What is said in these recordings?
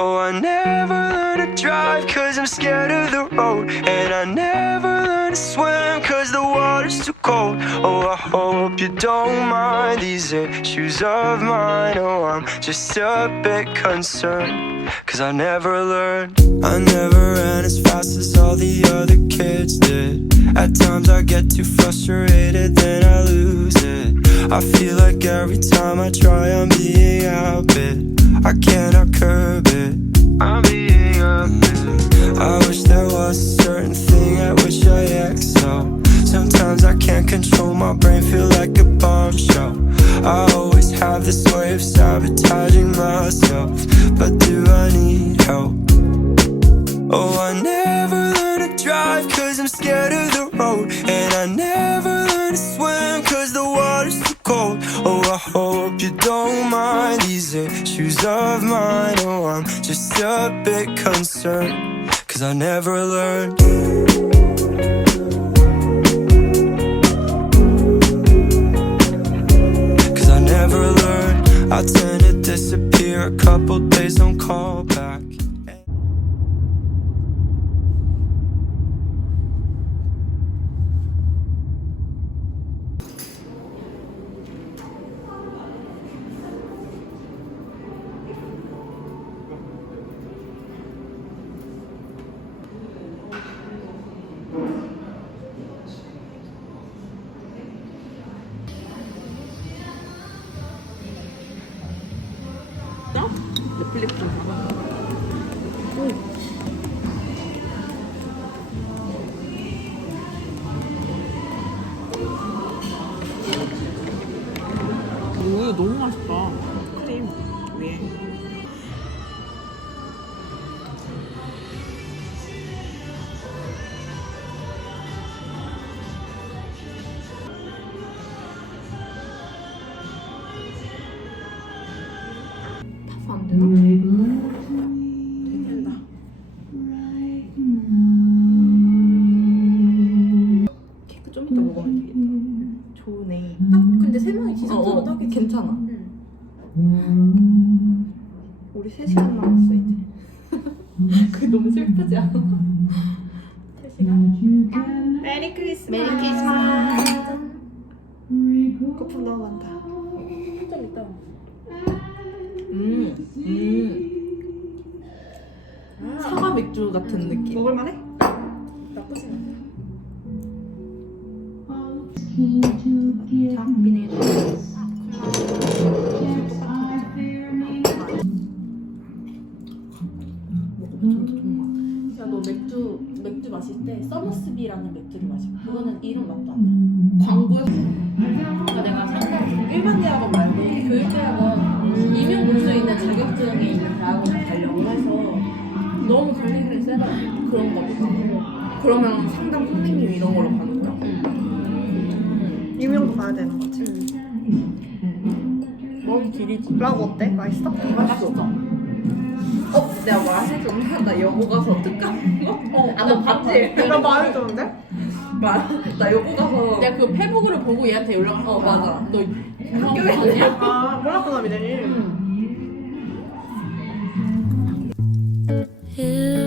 Oh, I never learned to drive cause I'm scared of the road. And I never water's too cold. Oh, I hope you don't mind these issues of mine. Oh, I'm just a bit concerned cause I never learned. I never ran as fast as all the other kids did. At times I get too frustrated, then I lose it. I feel like every time I try, I'm being outbid. I cannot curb it. I'm being outbid. Mm-hmm. I wish there was a certain thing at which I excel. Sometimes I can't control my brain, feel like a bombshell. I always have this way of sabotaging myself. But do I need help? Oh, I never learned to drive cause I'm scared of the road. And I never learned to swim cause the water's too cold. Oh, I hope you don't mind these issues of mine. Oh, I'm just a bit concerned cause I never learned. I tend to disappear a couple days, don't call back. 맛있다 크림 위에 안 되나? 된다 케이크 좀 이따 먹으면 되겠다. 좋네 딱 근데 세 명이 지상적으로 어, 딱괜 괜찮아 응. 우리 3시간 남았어 이제. 그게 너무 슬프지 않아? 3시간. 메리 크리스마스. 메리 크리스마스. 거품 넣어간다. 좀 이따. 음, 음. 사과 맥주 같은 느낌 먹을만해? 나쁘지 않아. 자, 비닐. 맥주 마실 때 서머스비라는 맥주를 마셔. 그거는 이름 맛도 안 나. 광고에 그러니까 내가 상담 일반 대학원 말고 교육 대학원 임용 문서 있는 자격증이 있는 대학원을 가려고 해서 너무 갈리기는 세다. 그런 거 보다. 그러면 상담 선생님 이런 걸로 가는 거야? 유명도 봐야 되는 거지. 머리 길이지 라고 어때? 맛있어? 맛있어 어? 내가 말해 좀나 여고 가서 특강 어, 아, 너 봤지? 나 마음에 드는데? 마- 나 여고 가서 내가 그 페북을 보고 얘한테 연락을 어, 맞아. 너 학교에 아니야? 아, 몰랐구나. Here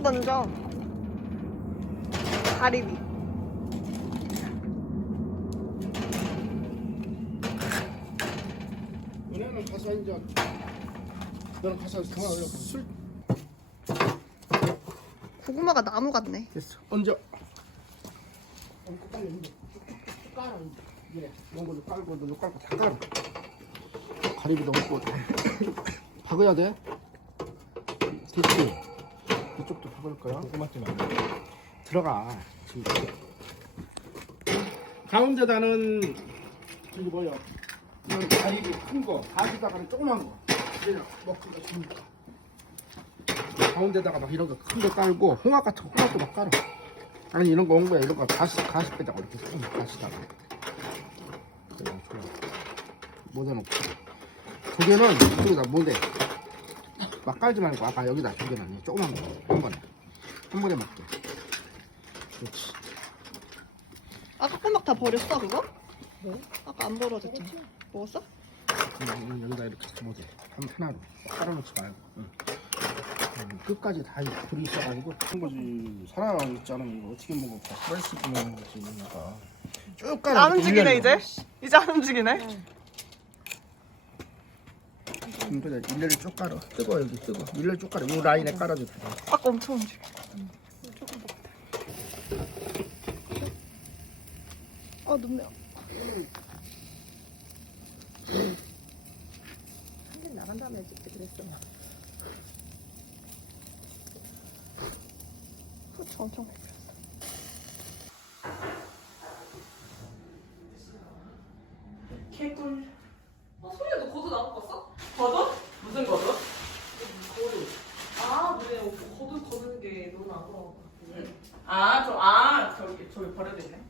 조개 던져. 가리비. 은혜는 가서 이제 너는 가서 그만 올려 술 고구마가 나무 같네. 됐어 얹어 얹고 빨리 얹어 쭉 깔아 그래 이런 깔고 너도 깔고 다 깔아 가리비도 얹고 박아야 돼 됐지 이쪽도 박을 거야 조금만 좀 들어가 지금. 가운데 다는 저기 뭐야 이건 가리비 큰거 가지다가는 조그만 거. 그냥 먹기가 거 가운데다가 막 이런 거 큰 거 깔고 홍합 같은 거 홍합도 막 깔아. 아니 이런 거온 거야. 이런 거 가시 가시에다가 이렇게 좀 가시다가. 그래 좋아. 모자 놓고. 조개는 여기다 뭔데 막 깔지 말고 아까 여기다 조개는 조그만 거한 번에. 한 번에 먹게. 그렇지. 아까 꼬막 다 버렸어 그거? 아까 안 버려졌잖아. 먹었어? 응, 여기다 이렇게 뭐지 한 하나로 깔아놓지 말고. 응. 응, 끝까지 다 이렇게 불이 있어가지고 한 거지 살아있지 않으면 이거 어떻게 먹어? 다 스라이스 먹는 거지 이거가 쭉 깔아 안 움직이네 이제. 이제 안 움직이네. 응, 그래 일레를 쭉 깔아 뜨거 여기 뜨거 일레를 쭉 깔아 이 라인에 깔아줘 돼. 아까 엄청 움직여. 아 눈매. 한잔 나간 다음에 찍지 그랬어. 후추 엄청 매워. 어, 소리야, 너 거도 나못 봤어? 거도? 무슨 거도? 거도. 아, 그래. 거도 거는 게 너무 안 돌아가. 아, 저, 아, 저기, 저기 버려져 있네.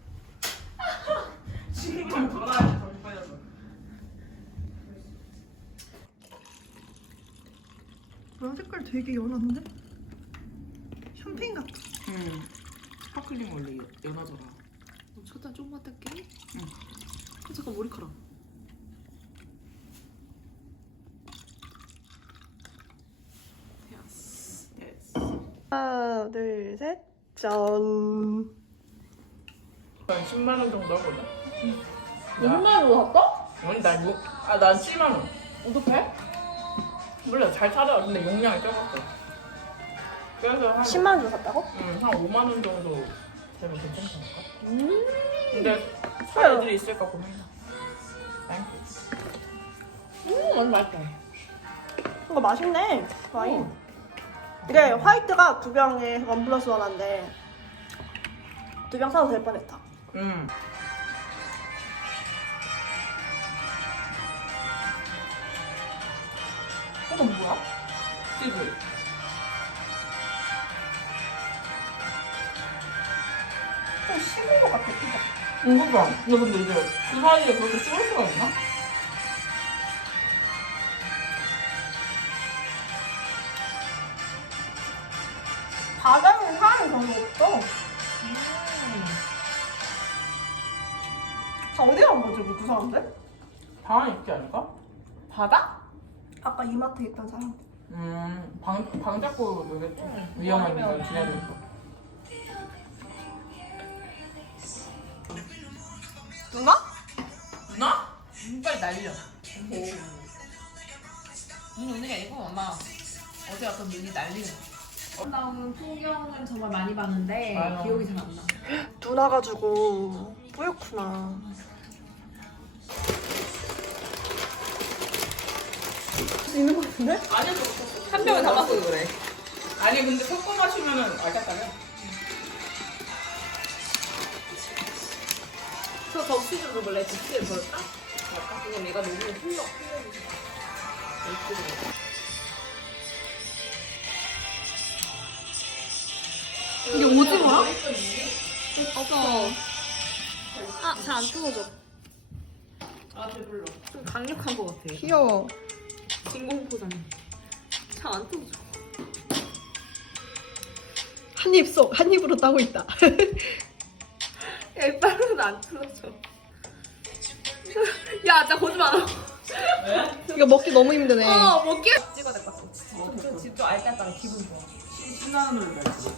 지금만 돌아야 저기 버려져. 뭐야 색깔 되게 연한데? 샴페인 같아. 음, 스파클링 원래 연하더라. 초다 조금만 닦게? 응. 어, 잠깐 머리카락. 예스. 하나 둘 셋. 짠. 한 10만 원 정도 하거든? 6만 원 샀어? 아니, 난 6, 아, 난 7만 원. 어떡해? 몰라, 잘 찾아. 근데 용량이 적었어. 그래서 한, 10만 원 샀다고? 음, 한 5만 원 정도 되면 괜찮지 않을까? 음. 근데 살 애들이 있을까 고민이야. 음, 완전 맛있다. 이거 맛있네. 와인. 이게 화이트가 두 병에 원 플러스 원 한데 두 병 사도 될 뻔했다. 음. 이거 뭐야? TV. 좀 식은 것 같아. 피자. 응, 그니까. 근데 근데 이제 그 사이에 그렇게 씹을 수가 있나? 바다는 사람이 별로 없어. 다 어디 간 거지, 그 사람들? 방에 있지 않을까? 바다? 아까 이마트에 있던 사람. 음, 방, 방 잡고 놀겠지. 위험하니까 지내니까. 누나? 누나? 빨리 날려. 눈이 오는 게 아니고 아마 어제 왔던 눈이 날리는 거. 나오는 풍경은 정말 많이 봤는데 맞아. 기억이 잘 안 나. 누나 가지고 뿌옇구나. 있는 것 같은데? 아니, 한 병을 담았어 그래. 아니 근데 섞어 마시면은 알겠다며. 저 접시를 원래 접시에 버렸다? 그냥 내가 너무 흘러 이게 오징어야? 맞아. 아, 잘 안 뜯어져. 아 배불러. 좀 강력한 것 같아. 귀여워. 진공포장. 잘안 뜯어져. 한 입 쏙, 한 입으로 따고 있다. 야, 이빨로는 안 뜯어져. 야, 진짜 거짓말 안 하고. 이거 먹기 너무 힘드네. 어, 먹기. 찍어야 될것 같아. 좀 집좀 알딸딸 기분 좋아. 신나는 노래 잘 들어.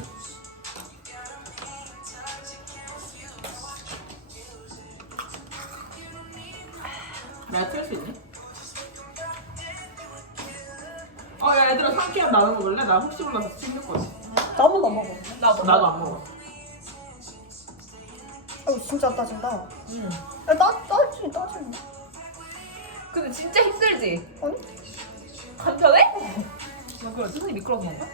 내가 틀수 있니? 어, 야, 얘들아, 상쾌한 나는 거 볼래? 나 혹시 몰라서 챙길 거지. 나무도 안 먹어. 나도 나도 안 먹어. 아유 진짜 안 따진다. 응. 야, 따 따지 따지. 근데 진짜 힘들지. 아니? 간편해? 나 그래 수선이 미끄러서 그런가?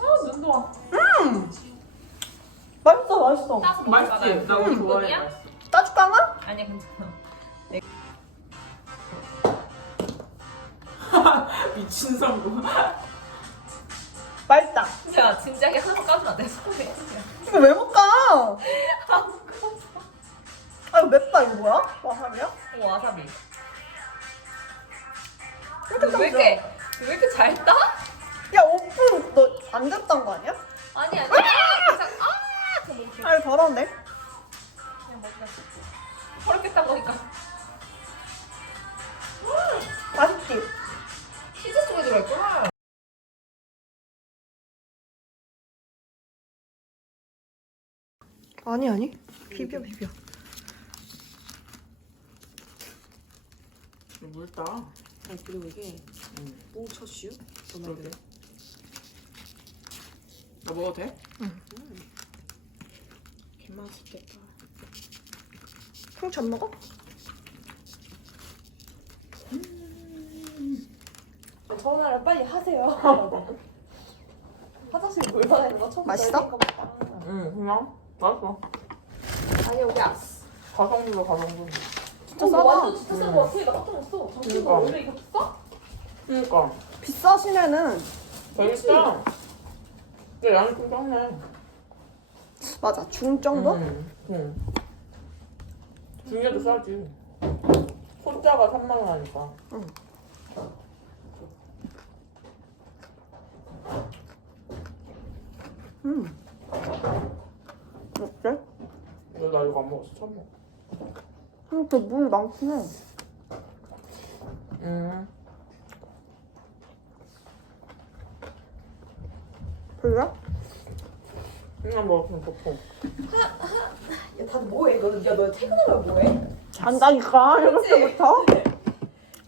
아 눈도와. 맛있어 맛있어. 따서 먹을까? 맛있지? 나 그거 좋아해. 이거야? 맛있어. 따줄까 하나? 아니야 괜찮아. 미친 성구. 맛있다. 진짜 진지하게 하나만 까주면 안 돼? 손에. 이거 왜 못 가? 아 이거 맵다 이거 뭐야? 와사비야? 오 와사비. 이렇게 너왜 이렇게 왜 이렇게 잘 따? 야 오픈 너안 됐단 거 아니야? 아니 아니. 괜찮아. 아 그거 너무 아 이거 더러운데? 그냥 먹자. 허럽겠다 보니까 아니 아니 비벼 비벼 물다. 아 그리고 이게 뭉쳐슈? 그러게. 나 먹어도 돼? 개맛있겠다. 홍치 안 먹어? 전화를 빨리 하세요. 화장실 물 받아야 거 처음 맛있어? 응, 그냥. 맛있어. 아니 여기 왔어. 가성비도 가성비. 진짜 싸다 완전 진짜 싼거 같아. 나 깜짝 놀랐어. 잠시만 그러니까. 원래 이거 비싸? 그니까. 비싸 시내는 되게 싸. 근데 양이 좀 적네. 맞아 중 정도? 응. 응. 중계도 싸지. 소자가 3만 원 하니까. 음 어때? 근데 나 이거 안 먹었어. 처음 먹어. 근데 물 많긴 해 응. 그래? 그냥 먹었으면 좋고. 야 다들 뭐해? 너는 야너 퇴근하면 뭐해? 잔다니까 7시부터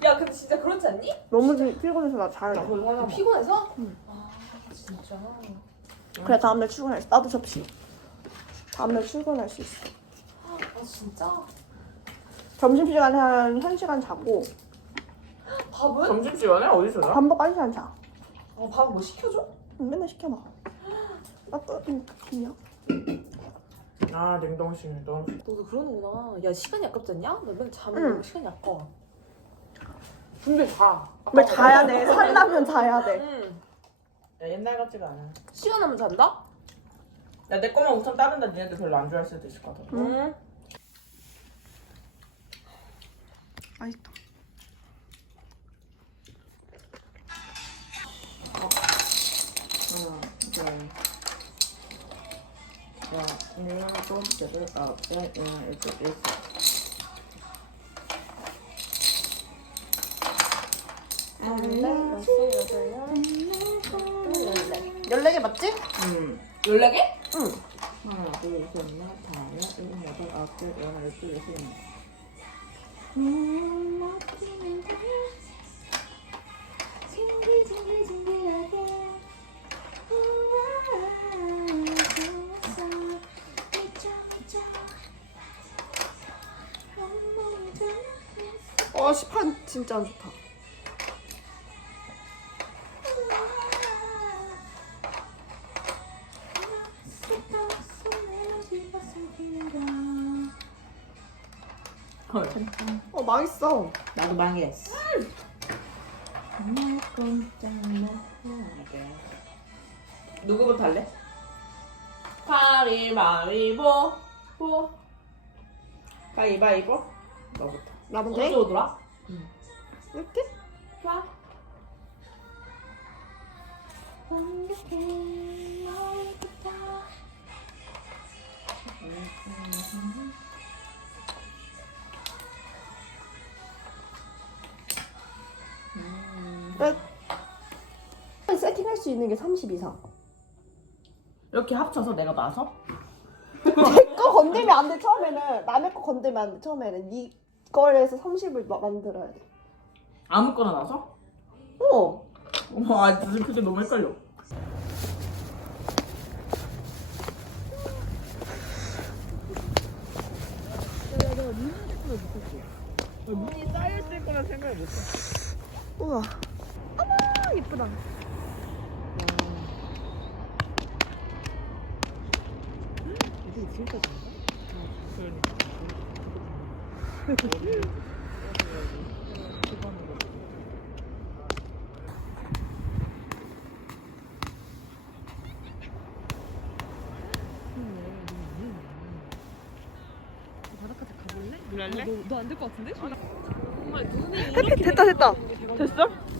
야 근데 진짜 그렇지 않니? 너무 피- 피곤해서 나 잘래 나 하나 먹어. 피곤해서? 아 진짜. 그래 다음날 출근할 수 나도 접시 다음날 출근할 수 있어 아 진짜? 점심시간에 한 1시간 자고 밥은? 점심시간에 어디서 자? 밥 먹고 1시간 자 어, 밥뭐 시켜줘? 응, 맨날 시켜 먹어 나 그냥 아, 냉동실에 넣어. 너도 그러는구나. 야 시간이 아깝지 않냐? 나 맨날 자면 응. 너무 시간이 아까워. 근데 자. 왜 자야 돼 살려면 자야 돼 응. 야, 옛날 같지가 않아. 시간 하면 잔다? 야, 내 거만 우선 따른다. 니네들 별로 안 좋아할 수도 있을 것 같아. 응. 맛있다 하나, 둘. 야, 이거 좀 제대로 아, 야, 야, 이렇게 이렇게. 열네 개 맞지? 음. 14개? 하나, 둘, 셋, 넷, 다, 여, 일곱, 여덟, 아홉, 열, 열하나, 열둘, 열셋. 어 시판 진짜 좋다 헐. 어 맛있어 나도 망했어. 누구부터 할래? 가위바위보 보 가위바위보 너부터 나 먼저 어디 해? 오더라? 이렇게? 좋아 끝 끝낼 수 있는 게 30 이상. 이렇게 합쳐서 내가 나서? 거 건들면 안 돼 처음에는 남의 거 건들면 안 돼 처음에는 네 거에서 30을 만들어야 돼. 아무거나 나서? 어. 와, 아, 그게 너무 헷갈려. 우와. 어머 예쁘다. 해피 됐다 됐다. 됐어?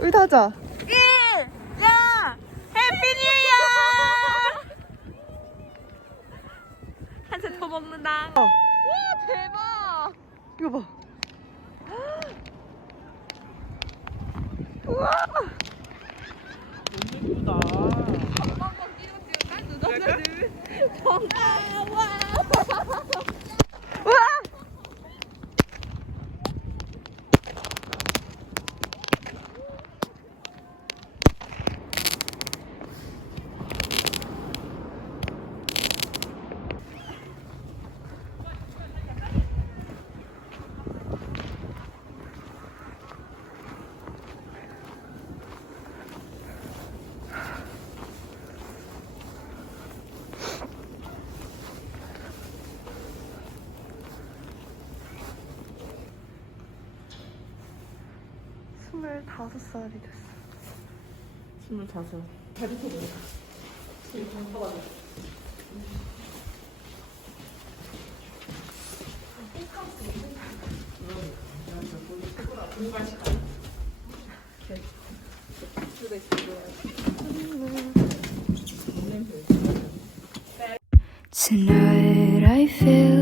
여기다 하자. 1! 야! 해피 뉴 이어! 한 세트 먹는다. 와 대박! 이거 봐. 스물다섯 살이 됐어. 스물다섯. Tonight I feel